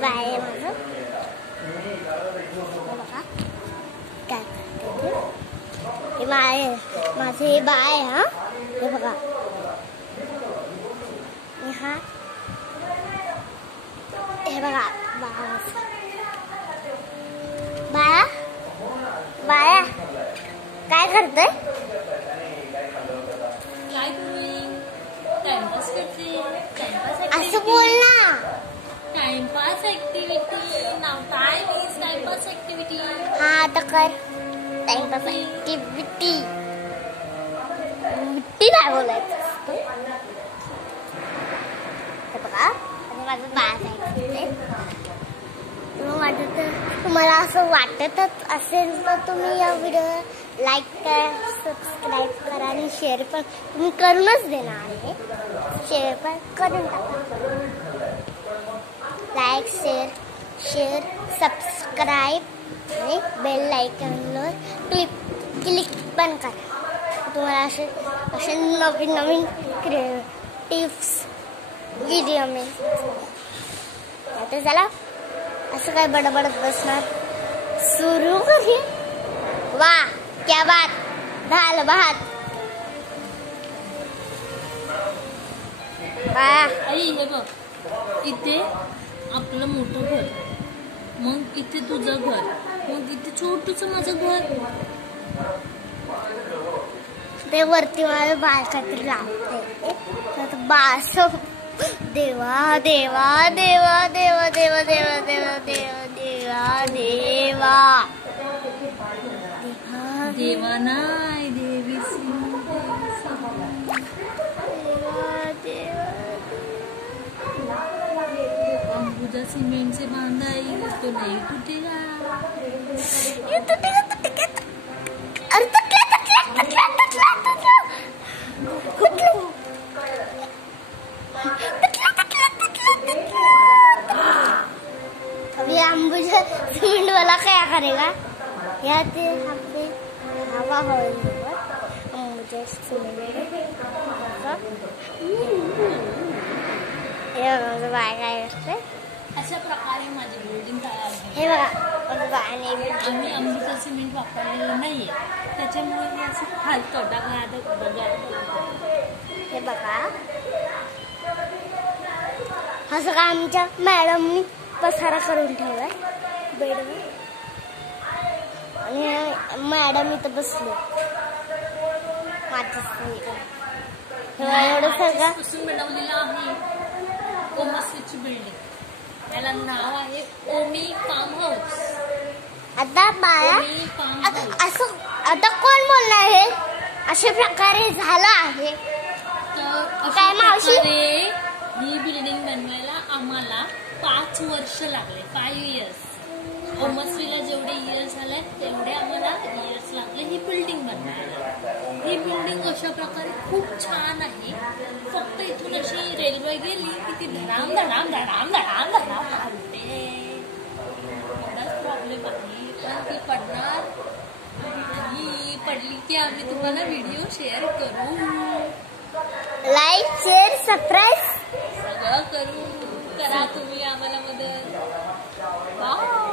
Bye आहे माझं. बघा काय करते हे बाय, माझं हे बाय. हा हे बघा, हा हे बघा बाळा. बाळा काय करतोय? काय टाइमपास करते. असं बोल ना. Timepass activity. नाव काय मीन्स टाइमपास ऍक्टिव्हिटी. हा आता कर टाइमपास ऍक्टिव्हिटी. विट्टी नाही बोलायचं असतं. हे बघा माझं बाळ आहे. तुम्हाला असं वाटतच असेल तर तुम्ही या व्हिडिओ लाईक करा, सबस्क्राईब करा आणि शेअर पण तुम्ही करूनच देणार आहे. शेअर पण करून टाका. लाईक शेअर सबस्क्राईब आणि बेल आयकॉनवर क्लिक पण करा. तुम्हाला असे नवीन टिप्स व्हिडिओ मिळतील. आता चला असं काय बडबडत बसणार, सुरू करूया. वाह क्या बात, दाल भात. आई हे बघ, इथे आपलं मोठं घर, मग इथे तुझं घर, मग इथे छोटूचं माझं घर. ते वरती माझं बाळ काहीतरी लागतंय. बाळ देवा देवा देवा देवा देवा देवा देवा देवा देवा देवा देवा नाही देवी. अंबुजा सिमेंट से बांधा तो नहीं टूटेगा. अरे अभी अंबुजा सीमेंट वाला क्या करेगा? यहाँ से हमसे हवा हो रही है अंबुजा सीमेंट. हे माझं बाय काय असते. अशा प्रकारे माझी बिल्डिंग तयार आहे. हे बघा आम्ही अंबुजा सिमेंट वापरलेलं नाहीये, त्याच्यामुळे मी असं हलतो हे बघा असं का आमच्या मॅडमनी पसारा करून ठेवलाय बेडवर आणि मॅडम इथं बसले. एवढं सगळं बनवलेलं आहे ओमसीची बिल्डिंग. त्याला नाव आहे ओमी फार्म हाऊस. आता बाळा असं आता कोण बोलणार आहे? अशा प्रकारे झालं आहे. तर काय मावशी, ही बिल्डिंग बनवायला आम्हाला 5 वर्ष लागले. 5 इयर्स. ओमसीला जेवढे इयर्स झाले तेवढे आम्हाला इयर्स लागले ही बिल्डिंग बनवायला. ही बिल्डिंग अशा प्रकारे खूप छान आहे. फक्त इथून अशी रेल्वे गेली की ती धडाम धडाम धडाम धडाम धडाम हलते. एवढाच प्रॉब्लेम आहे, पण ती पडणार आणि पडली की आम्ही तुम्हाला व्हिडिओ शेअर करू. लाईक शेअर सबस्क्राईब सगळं करा तुम्ही आम्हाला मदत. बाय.